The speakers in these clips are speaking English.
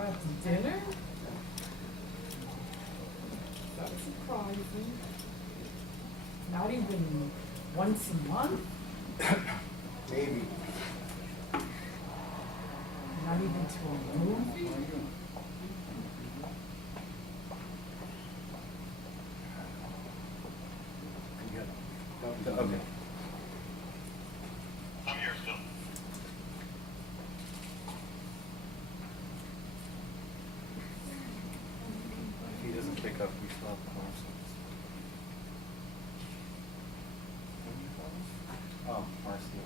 go out to dinner? That's surprising. Not even once a month? Maybe. Not even to a movie? Okay. I'm here still. If he doesn't pick up, we still have the Parsons. Oh, Marcio.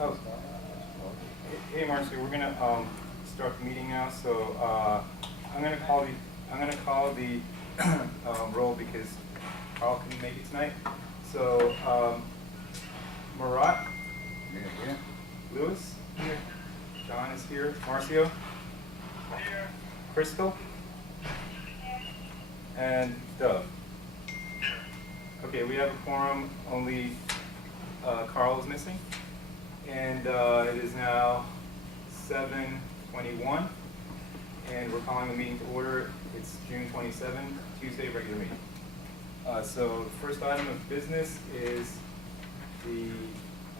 Oh, hey Marcio, we're gonna start the meeting now. So I'm gonna call the roll because Carl couldn't make it tonight. So Marat, Yeah. Lewis, here. John is here. Marcio, Here. Crystal, and Dove. Okay, we have a quorum. Only Carl is missing, and it is now 7:21, and we're calling the meeting to order. It's June 27, Tuesday, regular meeting. So the first item of business is the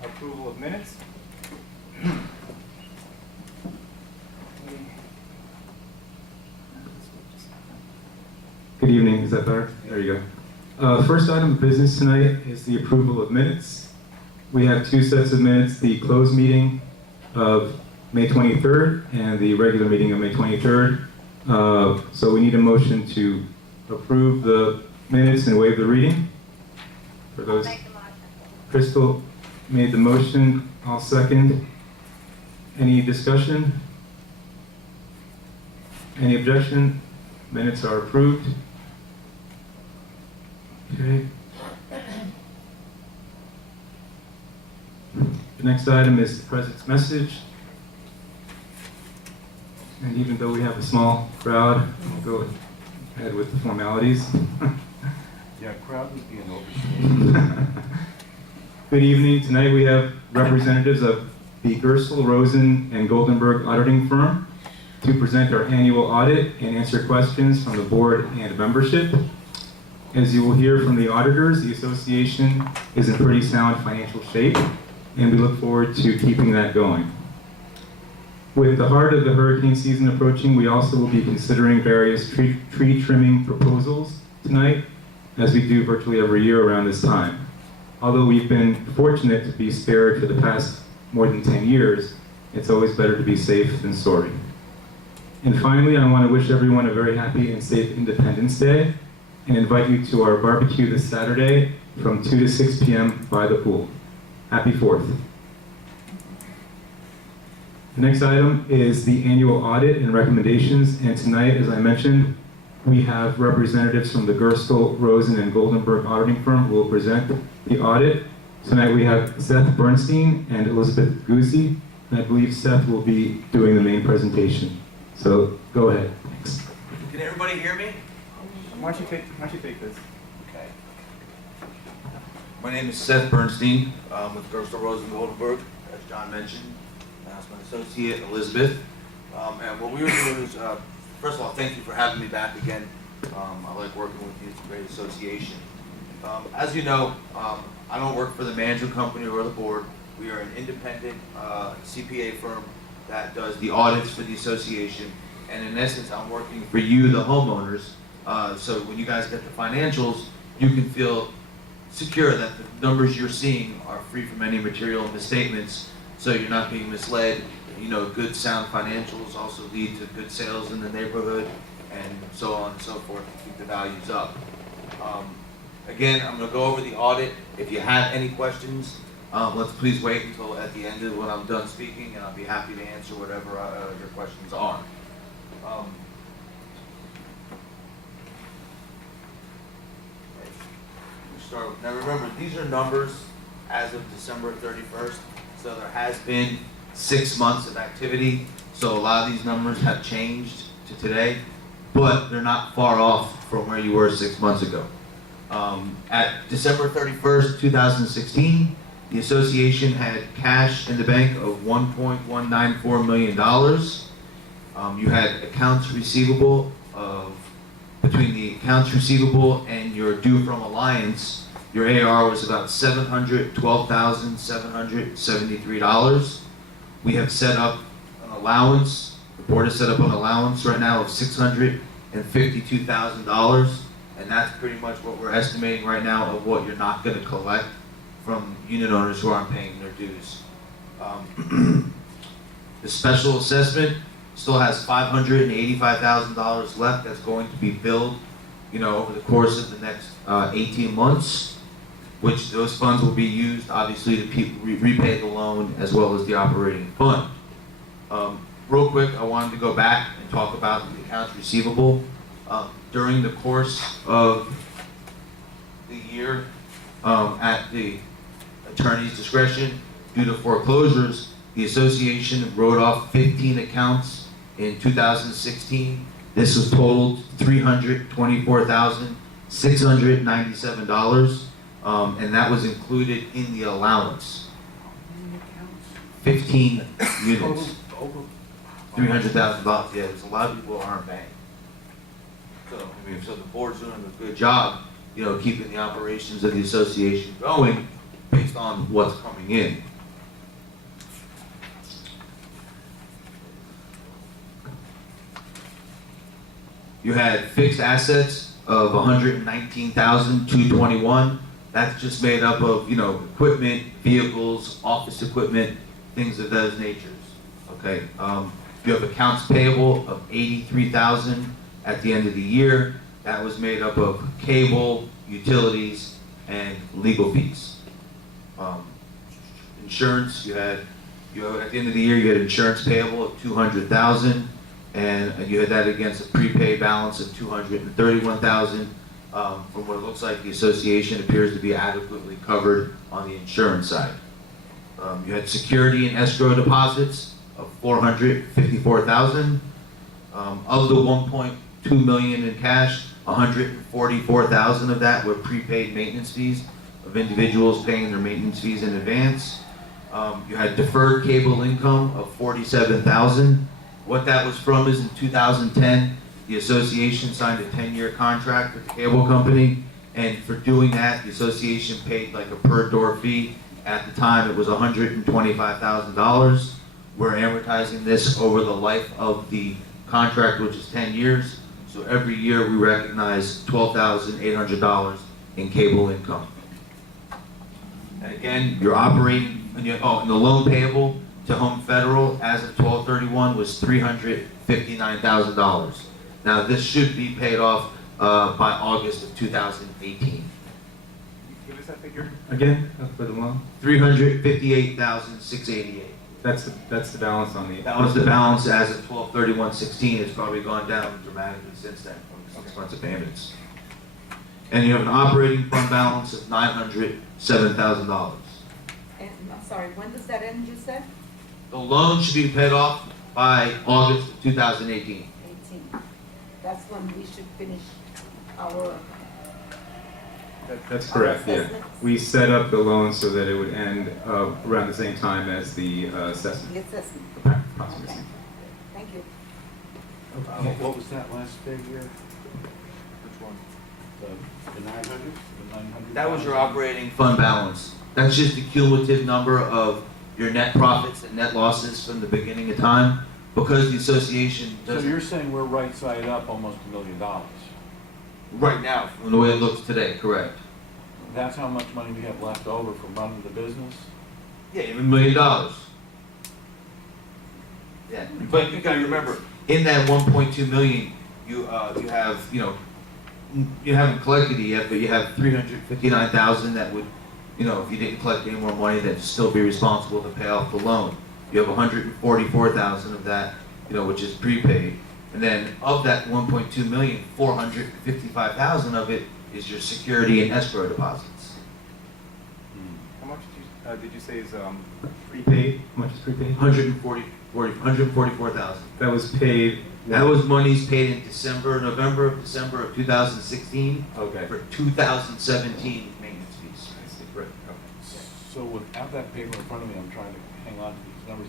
approval of minutes. Good evening, is that better? There you go. First item of business tonight is the approval of minutes. We have two sets of minutes, the closed meeting of May 23rd and the regular meeting of May 23rd. So we need a motion to approve the minutes and waive the reading. For those, Make the motion. Crystal made the motion, I'll second. Any discussion? Any objection? Minutes are approved. Okay. The next item is the president's message. And even though we have a small crowd, we'll go ahead with the formalities. Yeah, crowd would be an overstatement. Good evening. Tonight we have representatives of the Gerstle, Rosen, and Goldenberg auditing firm to present our annual audit and answer questions from the board and membership. As you will hear from the auditors, the association is in pretty sound financial shape, and we look forward to keeping that going. With the heart of the hurricane season approaching, we also will be considering various tree trimming proposals tonight, as we do virtually every year around this time. Although we've been fortunate to be spared for the past more than 10 years, it's always better to be safe than sorry. And finally, I want to wish everyone a very happy and safe Independence Day and invite you to our barbecue this Saturday from 2 to 6 p.m. by the pool. Happy 4th. The next item is the annual audit and recommendations, and tonight, as I mentioned, we have representatives from the Gerstle, Rosen, and Goldenberg auditing firm who will present the audit. Tonight we have Seth Bernstein and Elizabeth Guzzi, and I believe Seth will be doing the main presentation. So go ahead. Thanks. Can everybody hear me? Why don't you take this? Okay. My name is Seth Bernstein with Gerstle, Rosen, Goldenberg, as John mentioned. That's my associate, Elizabeth. And what we were doing is, first of all, thank you for having me back again. I like working with you. It's a great association. As you know, I don't work for the management company or the board. We are an independent CPA firm that does the audits for the association. And in essence, I'm working for you, the homeowners. So when you guys get the financials, you can feel secure that the numbers you're seeing are free from any material misstatements. So you're not being misled. You know, good sound financials also lead to good sales in the neighborhood and so on and so forth to keep the values up. Again, I'm going to go over the audit. If you have any questions, let's please wait until at the end of when I'm done speaking, and I'll be happy to answer whatever your questions are. Now remember, these are numbers as of December 31st, so there has been 6 months of activity, so a lot of these numbers have changed to today, but they're not far off from where you were 6 months ago. At December 31st, 2016, The association had cash in the bank of $1.194 million. You had accounts receivable of, between the accounts receivable and your due from Alliance, your AR was about $712,773. We have set up an allowance, the board has set up an allowance right now of $652,000, and that's pretty much what we're estimating right now of what you're not gonna collect from unit owners who aren't paying their dues. The special assessment still has $585,000 left that's going to be billed, over the course of the next 18 months, which those funds will be used, obviously, to repay the loan as well as the operating fund. Real quick, I wanted to go back and talk about the accounts receivable. During the course of the year, at the attorney's discretion, due to foreclosures, the association wrote off 15 accounts in 2016. This was totaled $324,697, and that was included in the allowance. 15 units, $300,000. Yeah, there's a lot of people who aren't paying. So the board's doing a good job, keeping the operations of the association going based on what's coming in. You had fixed assets of $119,221. That's just made up of, equipment, vehicles, office equipment, things of those natures. Okay. You have accounts payable of $83,000 at the end of the year. That was made up of cable, utilities, and legal fees. Insurance, at the end of the year, you had insurance payable of $200,000, and you had that against a prepaid balance of $231,000. From what it looks like, the association appears to be adequately covered on the insurance side. You had security and escrow deposits of $454,000. Of the $1.2 million in cash, $144,000 of that were prepaid maintenance fees of individuals paying their maintenance fees in advance. You had deferred cable income of $47,000. What that was from is in 2010, the association signed a 10-year contract with the cable company, and for doing that, the association paid like a per door fee. At the time, it was $125,000. We're amortizing this over the life of the contract, which is 10 years. So every year we recognize $12,800 in cable income. And again, you're operating, and the loan payable to Home Federal as of 12/31 was $359,000. Now this should be paid off by August of 2018. Give us that figure again for the loan. $358,688. That's the balance on the. That was the balance as of 12/31/16. It's probably gone down dramatically since then from 6 months of payments. And you have an operating fund balance of $907,000. And, I'm sorry, when does that end, you said? The loan should be paid off by August of 2018. 18. That's when we should finish our, That's correct, yeah. assessments. We set up the loan so that it would end around the same time as the assessment. the assessment. Approximately. Okay. Thank you. What was that last figure? Which one? The 900? The 900? That was your operating fund balance. That's just the cumulative number of your net profits and net losses from the beginning of time. Because the association So doesn't, you're saying we're right side up almost $1 million? right now, from the way it looks today, correct? That's how much money we have left over from running the business? Yeah, even $1 million. Yeah, but you gotta remember, in that 1.2 million, you have, you haven't collected it yet, but you have 359,000 that would, if you didn't collect any more money, that'd still be responsible to pay off the loan. You have 144,000 of that, which is prepaid. And then of that 1.2 million, 455,000 of it is your security and escrow deposits. How much did you say is prepaid? How much is prepaid? 144,000. That was paid. That was monies paid in December of 2016 Okay. for 2017 maintenance fees. I see. Right. Okay. So So without that paper in front of me, I'm trying to hang on to these numbers.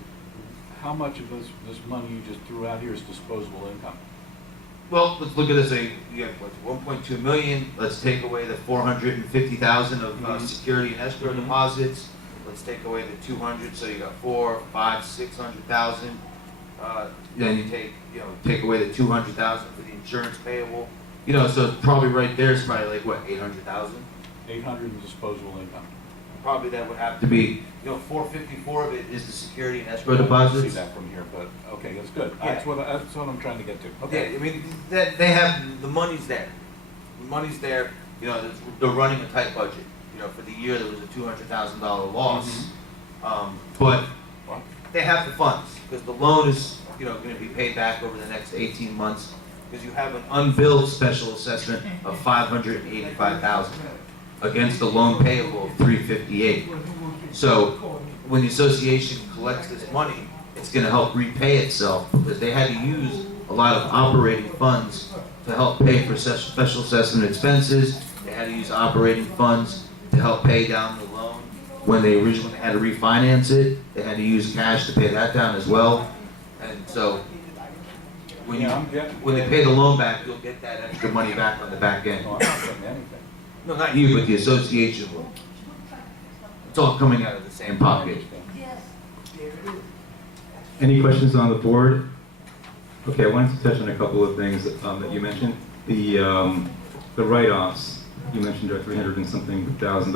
How much of this money you just threw out here is disposable income? Well, let's look at this, you have what, 1.2 million, let's take away the 450,000 of security and escrow deposits, let's take away the 200, so you got 4, 5, 600,000. Then you take away the 200,000 for the insurance payable, so it's probably right there, it's probably like, what, 800,000? 800 in disposable income. Probably that would have to be, 454 of it is the security and escrow I don't deposits. see that from here, but, okay, that's good. Yeah. That's what I'm trying to get to. Yeah, Okay. I mean, they have, the money's there. The money's there, they're running a tight budget. For the year, there was a $200,000 loss. But What? they have the funds, because the loan is, going to be paid back over the next 18 months, because you have an unbilled special assessment of $585,000 against the loan payable of $358. So when the association collects this money, it's going to help repay itself, because they had to use a lot of operating funds to help pay for special assessment expenses. They had to use operating funds to help pay down the loan. When they originally had to refinance it, they had to use cash to pay that down as well. And so when they pay the loan back, you'll get that extra money back on the back end. No, I'm not saying anything. No, not you, but the association will. It's all coming out of the same pocket. Any questions on the board? Okay, I wanted to touch on a couple of things that you mentioned. The write-offs, you mentioned are $300 and something thousand.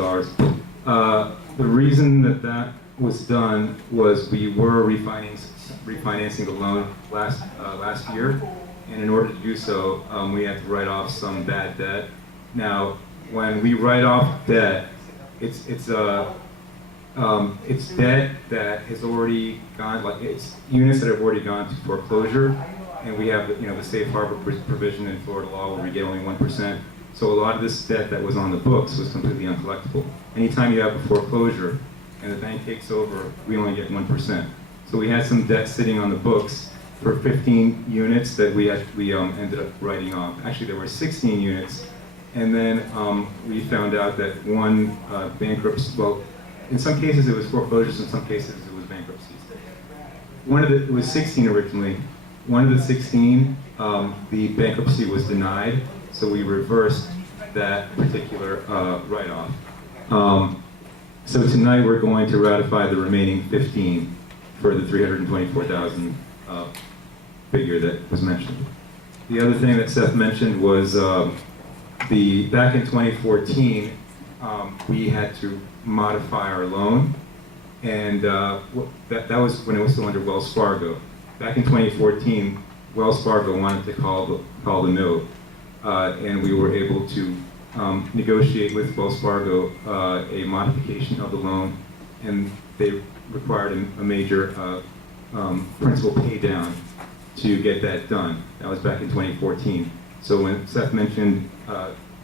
The reason that was done was we were refinancing the loan last year, and in order to do so, we had to write off some bad debt. Now, when we write off debt, it's debt that has already gone, like it's units that have already gone to foreclosure, and we have the safe harbor provision in Florida law where we get only 1%. So a lot of this debt that was on the books was completely uncollectible. Anytime you have a foreclosure and the bank takes over, we only get 1%. So we had some debt sitting on the books for 15 units that we ended up writing off. Actually, there were 16 units, and then we found out that one bankruptcy. Well, in some cases it was foreclosures, in some cases it was bankruptcies. It was 16 originally. One of the 16, the bankruptcy was denied, so we reversed that particular write-off. So tonight we're going to ratify the remaining 15 for the $324,000 figure that was mentioned. The other thing that Seth mentioned was back in 2014, we had to modify our loan, and that was when it was still under Wells Fargo. Back in 2014, Wells Fargo wanted to call the note, and we were able to negotiate with Wells Fargo a modification of the loan, and they required a major principal pay down to get that done. That was back in 2014. So when Seth mentioned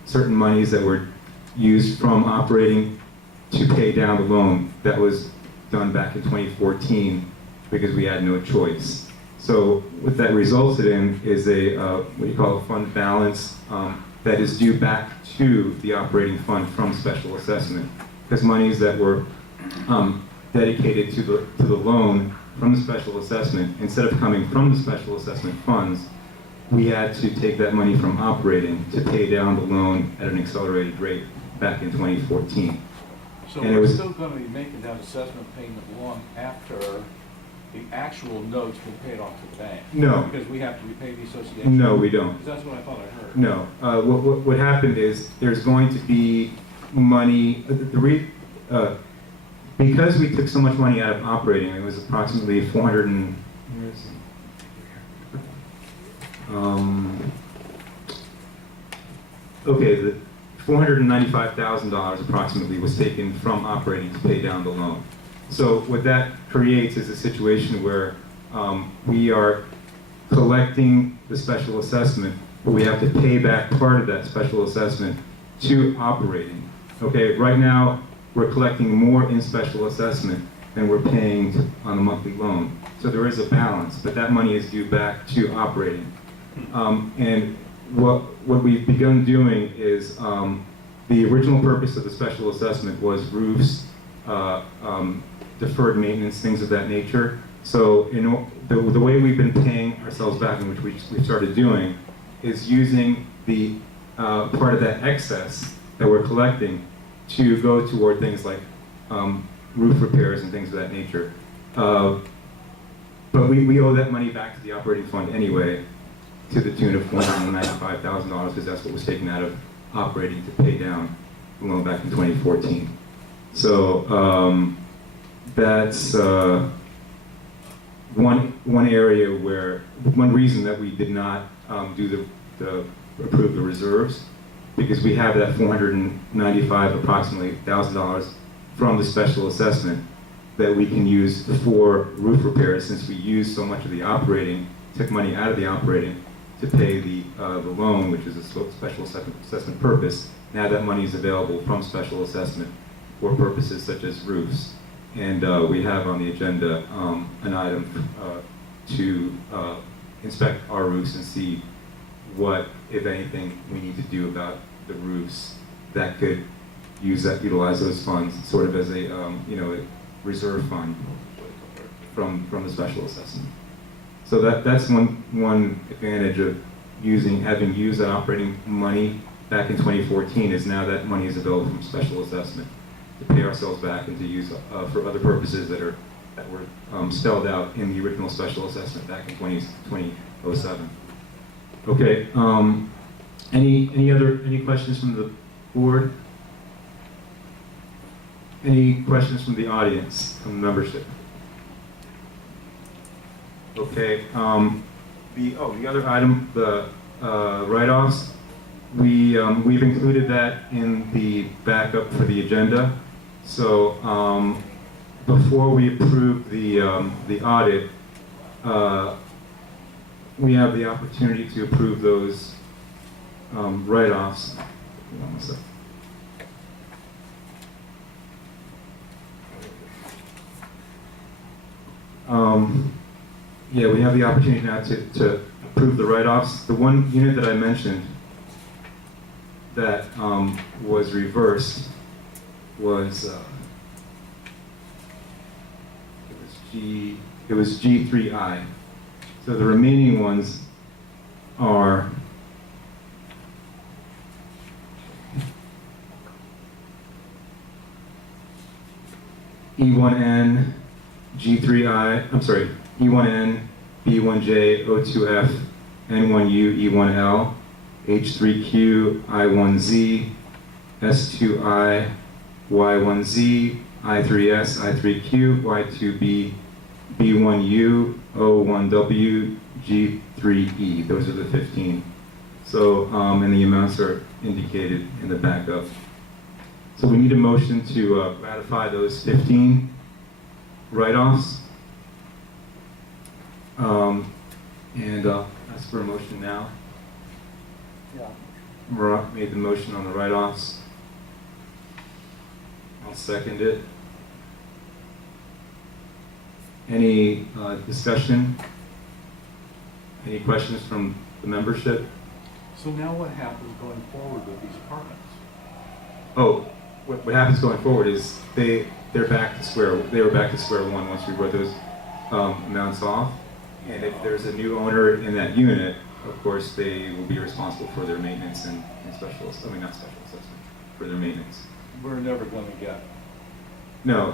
certain monies that were used from operating to pay down the loan, that was done back in 2014 because we had no choice. So what that resulted in is what you call a fund balance that is due back to the operating fund from special assessment. Because monies that were dedicated to the loan from the special assessment, instead of coming from the special assessment funds, we had to take that money from operating to pay down the loan at an accelerated rate back in 2014. So And it we're was- still going to be making that assessment payment long after the actual note's been paid off to the bank? No. Because we have to repay the association? No, we don't. Because that's what I thought I heard. No. What happened is there's going to be money, because we took so much money out of operating, it was approximately the $495,000 approximately was taken from operating to pay down the loan. So what that creates is a situation where we are collecting the special assessment, but we have to pay back part of that special assessment to operating. Okay, right now we're collecting more in special assessment than we're paying on the monthly loan. So there is a balance, but that money is due back to operating. And what we've begun doing is the original purpose of the special assessment was roofs, deferred maintenance, things of that nature. So the way we've been paying ourselves back, and which we started doing, is using the part of that excess that we're collecting to go toward things like roof repairs and things of that nature. But we owe that money back to the operating fund anyway, to the tune of $495,000, because that's what was taken out of operating to pay down the loan back in 2014. So that's one area where, one reason that we did not do approve the reserves, because we have that $495 approximately $1,000 from the special assessment that we can use for roof repairs, since we used so much of the operating, took money out of the operating to pay the loan, which is a special assessment purpose. Now that money is available from special assessment for purposes such as roofs. And we have on the agenda an item to inspect our roofs and see what, if anything, we need to do about the roofs that could utilize those funds sort of as a a reserve fund from the special assessment. So that's one advantage of having used that operating money back in 2014, is now that money is available from special assessment to pay ourselves back and to use for other purposes that were spelled out in the original special assessment back in 2007. Okay. Any questions from the board? Any questions from the audience, from the membership? Okay. The other item, the write-offs, we've included that in the backup for the agenda. So before we approve the audit, we have the opportunity to approve those write-offs. Hold on one second. Yeah, we have the opportunity now to approve the write-offs. The one unit that I mentioned that was reversed was it was G3I. So the remaining ones are E1N, G3I, I'm sorry, E1N, B1J, O2F, N1U, E1L, H3Q, I1Z, S2I, Y1Z, I3S, I3Q, Y2B, B1U, O1W, G3E. Those are the 15. So, and the amounts are indicated in the backup. So we need a motion to ratify those 15 write-offs. And ask for a motion now. Yeah. Marat made the motion on the write-offs. I'll second it. Any discussion? Any questions from the membership? So now what happens going forward with these apartments? Oh, what happens going forward is they were back to square one once we wrote those amounts off. And if there's a new owner in that unit, of course, they will be responsible for their maintenance and not special assessment, for their maintenance. We're never going to get. No,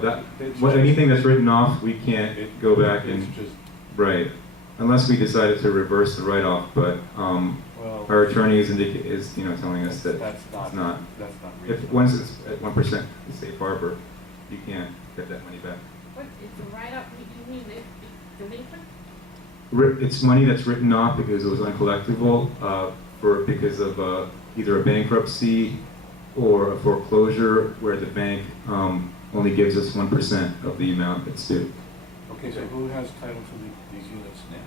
anything that's written off, we can't go back and, It's just, right, unless we decided to reverse the write-off, but well, our attorney is telling us that that's it's not not. reasonable. If once it's at 1% safe harbor, you can't get that money back. What, it's a write-up, you mean it's delinquent? It's money that's written off because it was uncollectible because of either a bankruptcy or a foreclosure where the bank only gives us 1% of the amount that's due. Okay, so who has title to these units now?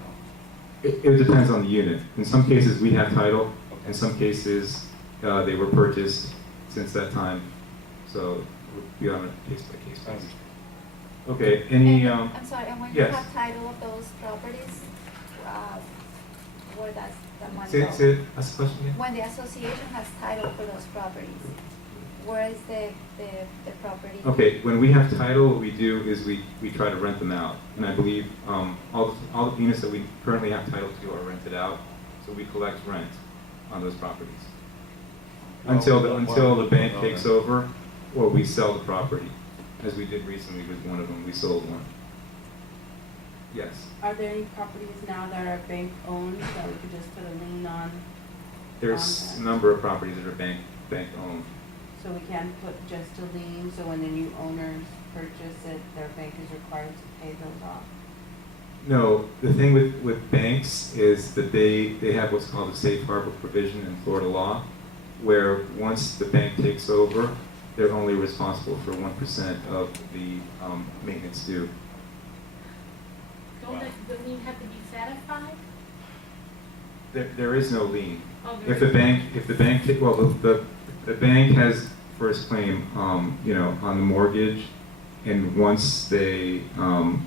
It depends on the unit. In some cases, we have title. Okay. In some cases, they were purchased since that time. So it would be on a case-by-case basis. Okay, any, I'm sorry, and when you yes. have title of those properties, where does the money say go? ask the question again? When the association has title for those properties, where is the property? Okay, when we have title, what we do is we try to rent them out. And I believe all the units that we currently have title to are rented out, so we collect rent on those properties. Until the bank takes over, or we sell the property, as we did recently with one of them, we sold one. Yes, Are there any properties now that are bank owned that we could just put a lien on? there's a Okay. number of properties that are bank owned. So we can put just a lien, so when the new owners purchase it, their bank is required to pay those off? No, the thing with banks is that they have what's called a safe harbor provision in Florida law, where once the bank takes over, they're only responsible for 1% of the maintenance due. Don't the lien have to be satisfied? There is no lien. Oh, If the bank, well, the bank has first claim, you know, on the mortgage, and once they,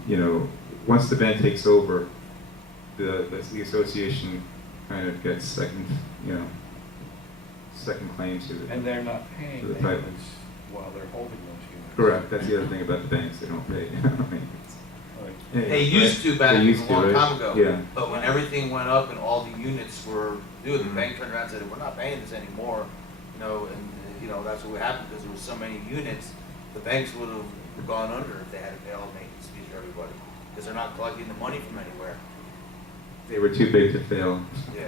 you know, once the bank takes over, the association kind of gets second, you know, second claim to it. And they're not paying To the title. maintenance while they're holding those units. Correct, that's the other thing about the banks, they don't pay maintenance. Right. They used to back They a used to, long right? time ago. Yeah. But when everything went up and all the units were due, the Mhm. bank turned around and said, we're not paying this anymore. You know, and, you know, that's what happened because there was so many units. The banks would have gone under if they had to pay all the maintenance fees for everybody. Because they're not collecting the money from anywhere. They were too big to fail. Yeah.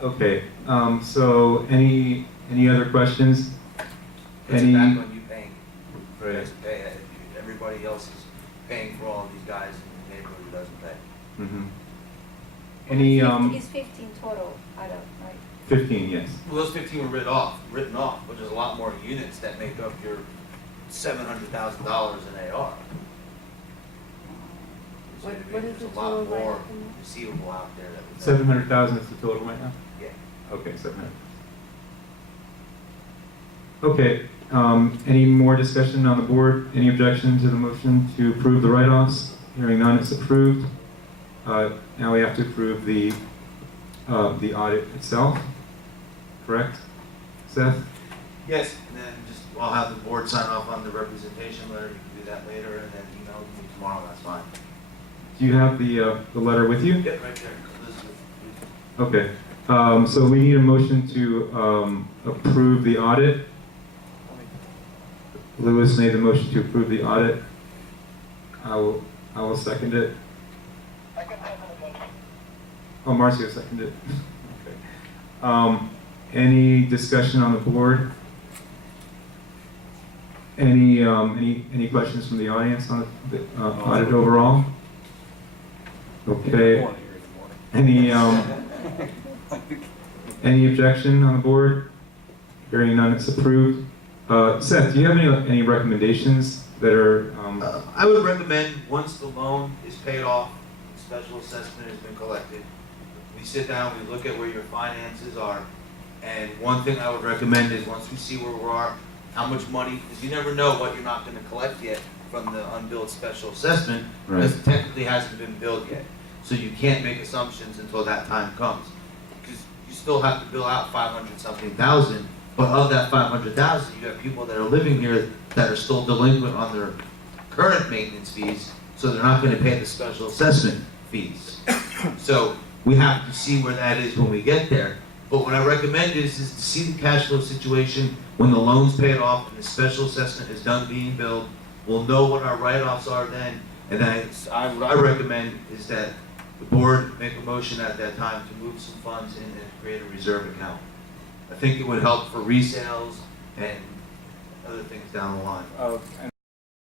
Okay, so any other questions? Puts Any? it back on you paying. You Right. guys pay it. Everybody else is paying for all these guys in the neighborhood who doesn't pay. Mhm. Any, It's 15 total out of, right? 15, yes. Well, those 15 were written off, but there's a lot more units that make up your $700,000 in AR. So, What I mean, is there's the a lot total right more now? receivable out there that would. 700,000 is the total right now? Yeah. Okay, 700. Okay, any more discussion on the board? Any objection to the motion to approve the write-offs? Hearing none, it's approved. Now we have to approve the audit itself, correct? Seth? Yes, and then just, I'll have the board sign off on the representation letter, you can do that later, and then email it to me tomorrow, that's fine. Do you have the letter with you? Yep, right there, Elizabeth. Okay, so we need a motion to approve the audit. Lewis made the motion to approve the audit. I will second it. Oh, Marcio seconded it. Okay. Any discussion on the board? Any questions from the audience on the audit overall? Okay. Any objection on the board? Hearing none, it's approved. Seth, do you have any recommendations that are? I would recommend, once the loan is paid off, special assessment has been collected, we sit down, we look at where your finances are, and one thing I would recommend is once we see where we are, how much money, because you never know what you're not gonna collect yet from the unbilled special assessment, because it technically hasn't been billed yet. So you can't make assumptions until that time comes. Because you still have to bill out 500-something thousand, but of that 500,000, you have people that are living here that are still delinquent on their current maintenance fees, so they're not gonna pay the special assessment fees. So we have to see where that is when we get there. But what I recommend is to see the cash flow situation when the loan's paid off and the special assessment is done being billed. We'll know what our write-offs are then, and then what I recommend is that the board make a motion at that time to move some funds in and create a reserve account. I think it would help for resales and other things down the line. And